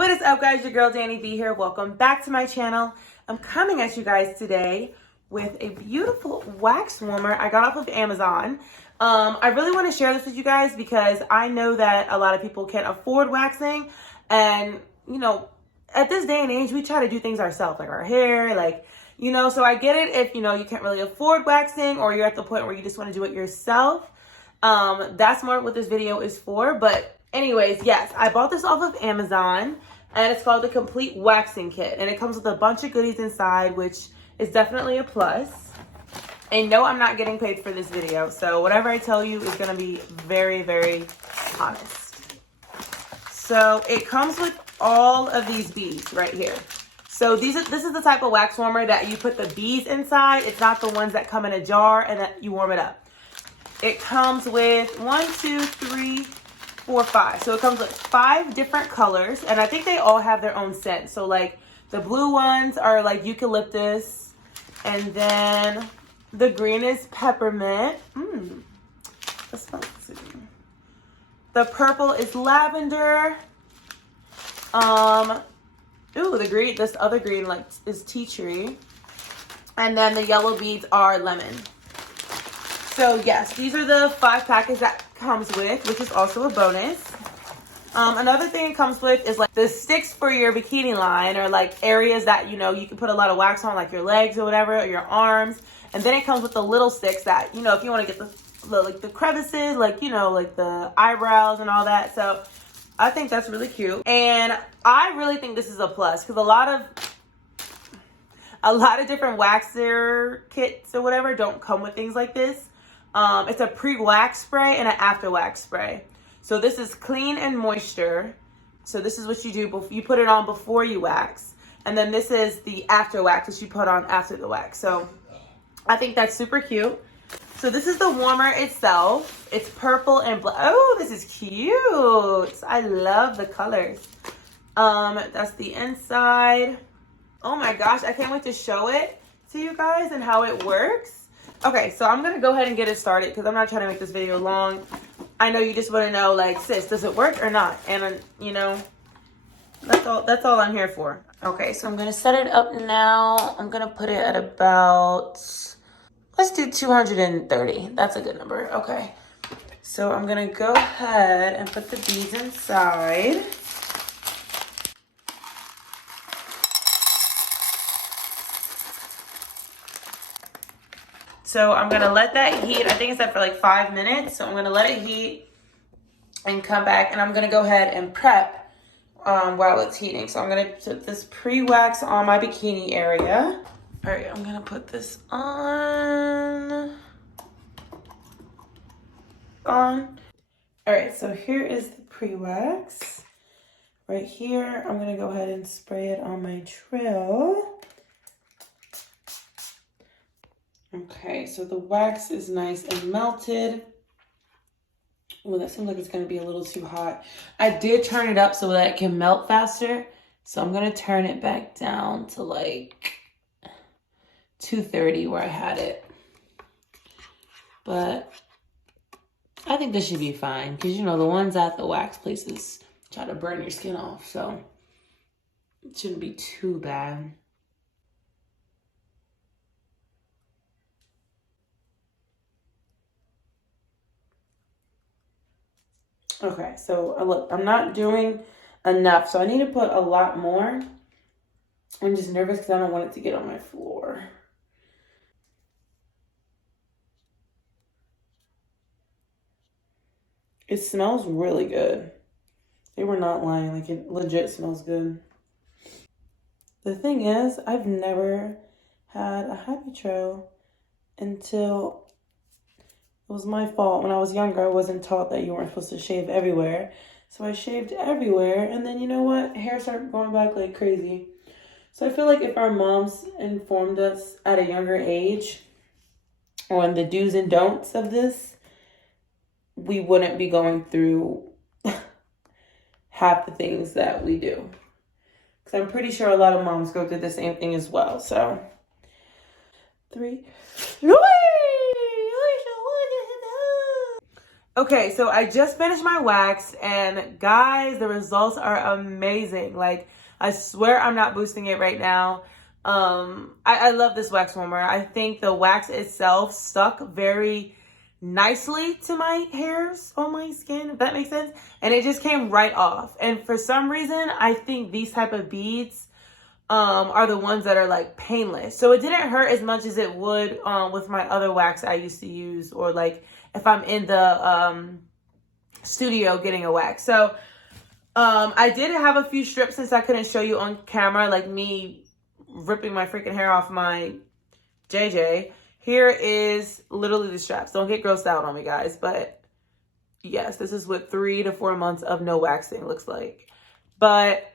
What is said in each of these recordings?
What is up, guys? Your girl Danny V here. Welcome back to my channel. I'm coming at you guys today with a beautiful wax warmer I got off of Amazon. I really want to share this with you guys because I know that a lot of people can't afford waxing, and you know, at this day and age, we try to do things ourselves, like our hair, so I get it if you can't really afford waxing, or you're at the point where you just want to do it yourself. That's more what this video is for. But anyways, yes, I bought this off of Amazon, and it's called the Complete Waxing Kit, and it comes with a bunch of goodies inside, which is definitely a plus. And no, I'm not getting paid for this video, so whatever I tell you is going to be very, very honest. So it comes with all of these beads right here. So this is the type of wax warmer that you put the beads inside. It's not the ones that come in a jar and that you warm it up. It comes with 1, 2, 3, 4, 5. So it comes with 5 different colors, and I think they all have their own scent. So like the blue ones are like eucalyptus, and then the green is peppermint. That smells good. The purple is lavender. Ooh, this other green is tea tree. And then the yellow beads are lemon. So yes, these are the 5 packages that comes with, which is also a bonus. Another thing it comes with is like the sticks for your bikini line, or like areas that you can put a lot of wax on, like your legs or whatever, or your arms. And then it comes with the little sticks that if you want to get the crevices, like the eyebrows and all that. So I think that's really cute, and I really think this is a plus because a lot of different waxer kits or whatever don't come with things like this. It's a pre-wax spray and an after wax spray. So this is clean and moisture. So this is what you do. You put it on before you wax. And then this is the after wax, which you put on after the wax. So I think that's super cute. So this is the warmer itself. It's purple and black. Oh, this is cute. I love the colors. That's the inside. Oh my gosh, I can't wait to show it to you guys and how it works. Okay, so I'm gonna go ahead and get it started because I'm not trying to make this video long. I know you just want to know, like, sis, does it work or not? And that's all I'm here for. Okay, so I'm gonna set it up now. I'm gonna put it at about, let's do 230. That's a good number. Okay, so I'm gonna go ahead and put the beads inside. So I'm going to let that heat. I think it's set for like 5 minutes. So I'm going to let it heat and come back. And I'm going to go ahead and prep while it's heating. So I'm going to put this pre-wax on my bikini area. All right, I'm going to put this on. All right, so here is the pre-wax. Right here, I'm going to go ahead and spray it on my trail. Okay, so the wax is nice and melted. Well, that seems like it's going to be a little too hot. I did turn it up so that it can melt faster. So I'm going to turn it back down to like 230 where I had it. But I think this should be fine because, the ones at the wax places try to burn your skin off. So it shouldn't be too bad. Okay, so look, I'm not doing enough, so I need to put a lot more. I'm just nervous because I don't want it to get on my floor. It smells really good. They were not lying, like it legit smells good. The thing is, I've never had a happy trail until it was my fault. When I was younger, I wasn't taught that you weren't supposed to shave everywhere. So I shaved everywhere. And then, you know what? Hair started growing back like crazy. So I feel like if our moms informed us at a younger age on the do's and don'ts of this, we wouldn't be going through half the things that we do. Because I'm pretty sure a lot of moms go through the same thing as well. So, 3. Okay, so I just finished my wax, and guys, the results are amazing. Like, I swear I'm not boosting it right now. I love this wax warmer. I think the wax itself stuck very nicely to my hairs on my skin, if that makes sense. And it just came right off. And for some reason, I think these type of beads are the ones that are like painless. So it didn't hurt as much as it would with my other wax I used to use, or like if I'm in the studio getting a wax. So I did have a few strips since I couldn't show you on camera, like me ripping my freaking hair off my JJ. Here is literally the straps. Don't get grossed out on me, guys. But yes, this is what 3 to 4 months of no waxing looks like. But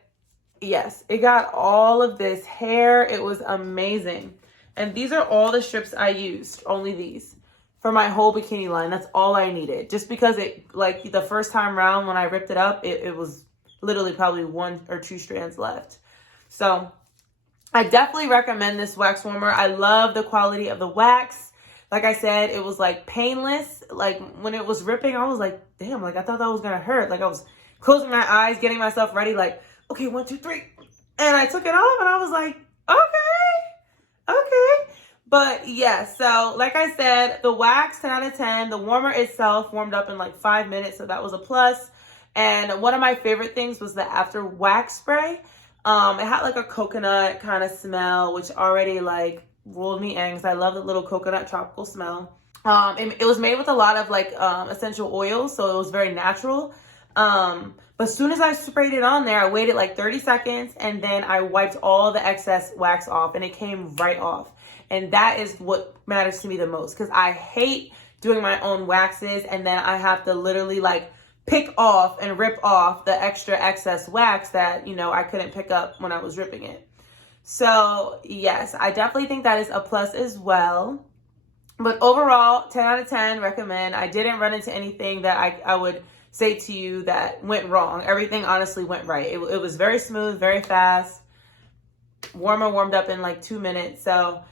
yes, it got all of this hair. It was amazing. And these are all the strips I used, only these, for my whole bikini line. That's all I needed. Just because it, like the first time around when I ripped it up, it was literally probably 1 or 2 strands left. So I definitely recommend this wax warmer. I love the quality of the wax. Like I said, it was like painless. Like when it was ripping, I was like, damn, like I thought that was gonna hurt. Like I was closing my eyes, getting myself ready, like, okay, 1, 2, 3. And I took it off and I was like, okay. But yeah, so like I said, the wax, 10 out of 10. The warmer itself warmed up in like 5 minutes, so that was a plus. And one of my favorite things was the after wax spray. It had like a coconut kind of smell, which already like rolled me in because I love the little coconut tropical smell. It was made with a lot of like essential oils, so it was very natural. But as soon as I sprayed it on there, I waited like 30 seconds and then I wiped all the excess wax off, and it came right off. And that is what matters to me the most, because I hate doing my own waxes and then I have to literally like pick off and rip off the extra excess wax that, you know, I couldn't pick up when I was ripping it. So yes, I definitely think that is a plus as well. But overall, 10 out of 10, recommend. I didn't run into anything that I would say to you that went wrong. Everything honestly went right. It was very smooth, very fast. Warmer warmed up in like 2 minutes. So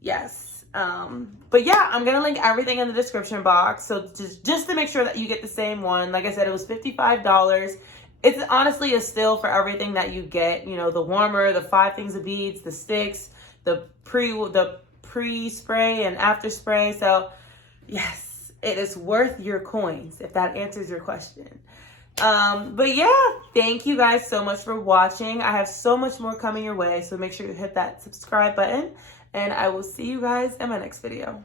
yes. But yeah, I'm gonna link everything in the description box. So just to make sure that you get the same one. Like I said, it was $55. It's honestly a steal for everything that you get. You know, the warmer, the 5 things of beads, the sticks, the pre-spray and after spray. So yes, it is worth your coins, if that answers your question. But yeah, thank you guys so much for watching. I have so much more coming your way, so make sure you hit that subscribe button, and I will see you guys in my next video.